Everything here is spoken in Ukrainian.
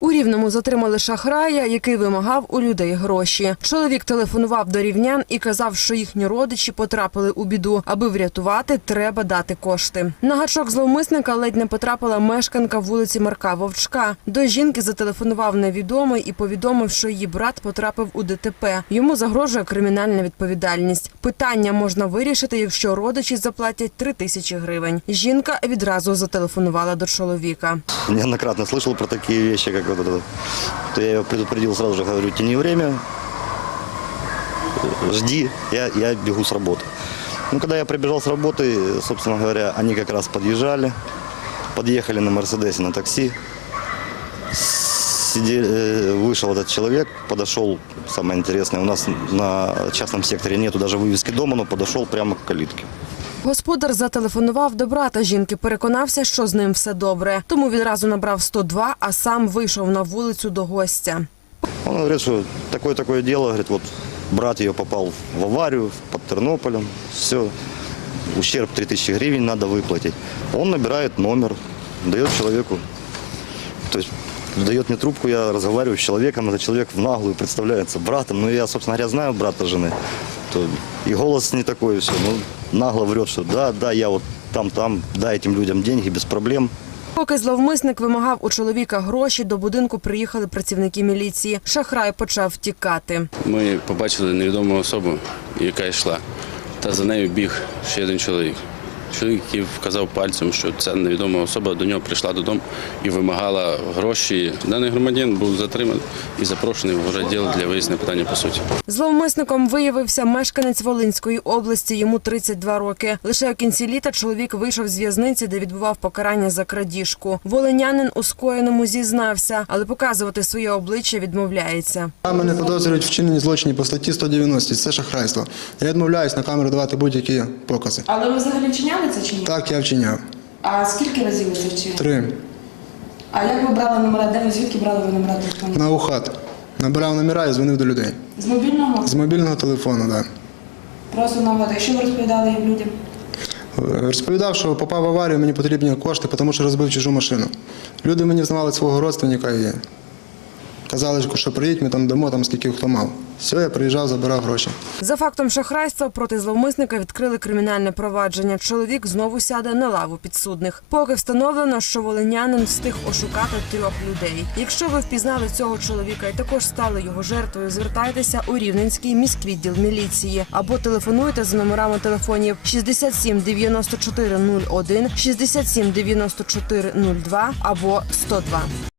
У Рівному затримали шахрая, який вимагав у людей гроші. Чоловік телефонував до рівнян і казав, що їхні родичі потрапили у біду. Аби врятувати, треба дати кошти. На гачок зловмисника ледь не потрапила мешканка вулиці Марка Вовчка. До жінки зателефонував невідомий і повідомив, що її брат потрапив у ДТП. Йому загрожує кримінальна відповідальність. Питання можна вирішити, якщо родичі заплатять три тисячі гривень. Жінка відразу зателефонувала до чоловіка. неоднократно слышал про такие вещи, как это. То я его предупредил сразу же, говорю, тяни время, жди, я, я бегу с работы. Ну, когда я прибежал с работы, собственно говоря, они как раз подъезжали, подъехали на Мерседесе на такси. Сидели, э, вышел этот человек, подошел, самое интересное, у нас на частном секторе нету даже вывески дома, но подошел прямо к калитке. Господар зателефонував до брата жінки, переконався, що з ним все добре. Тому відразу набрав 102, а сам вийшов на вулицю до гостя. Он говорит, что такое-такое дело, говорит, вот брат ее попал в аварию под Тернополем, все, ущерб 3000 гривен надо выплатить. Он набирает номер, дает человеку, то есть дает мне трубку, я разговариваю с человеком, этот человек в наглую представляется братом, ну я, собственно говоря, знаю брата жены, то и голос не такой, все, ну нагло врет, что да, да, я вот там-там, дай этим людям деньги без проблем, Поки зловмисник вимагав у чоловіка гроші, до будинку приїхали працівники міліції. Шахрай почав втікати. Ми побачили невідому особу, яка йшла, та за нею біг ще один чоловік. Чоловік, який вказав пальцем, що ця невідома особа до нього прийшла додому і вимагала гроші. Даний громадян був затриманий і запрошений в діло для вияснення питання по суті. Зловмисником виявився мешканець Волинської області. Йому 32 роки. Лише у кінці літа чоловік вийшов з в'язниці, де відбував покарання за крадіжку. Волинянин у скоєному зізнався, але показувати своє обличчя відмовляється. Мене підозрюють в вчиненні злочинів по статті 190. Це шахрайство. Я відмовляюсь на камеру давати будь-які покази. Але ви взагалі вчиняли це чи ні? Так, я вчиняв. А скільки разів ви це вчинили? Три. А як ви брали номера? Де ви звідки брали ви номера телефону? На ухат. Набирав номера і дзвонив до людей. З мобільного? З мобільного телефону, так. Просто нагода. І що ви розповідали їм людям? Розповідав, що попав в аварію, мені потрібні кошти, тому що розбив чужу машину. Люди мені взнавали свого родственника і казали, що приїдь, ми там дамо, там скільки хто мав. Все, я приїжджав, забирав гроші. За фактом шахрайства проти зловмисника відкрили кримінальне провадження. Чоловік знову сяде на лаву підсудних. Поки встановлено, що волинянин встиг ошукати трьох людей. Якщо ви впізнали цього чоловіка і також стали його жертвою, звертайтеся у Рівненський міськвідділ міліції або телефонуйте за номерами телефонів 67 94 01, 67 94 02 або 102.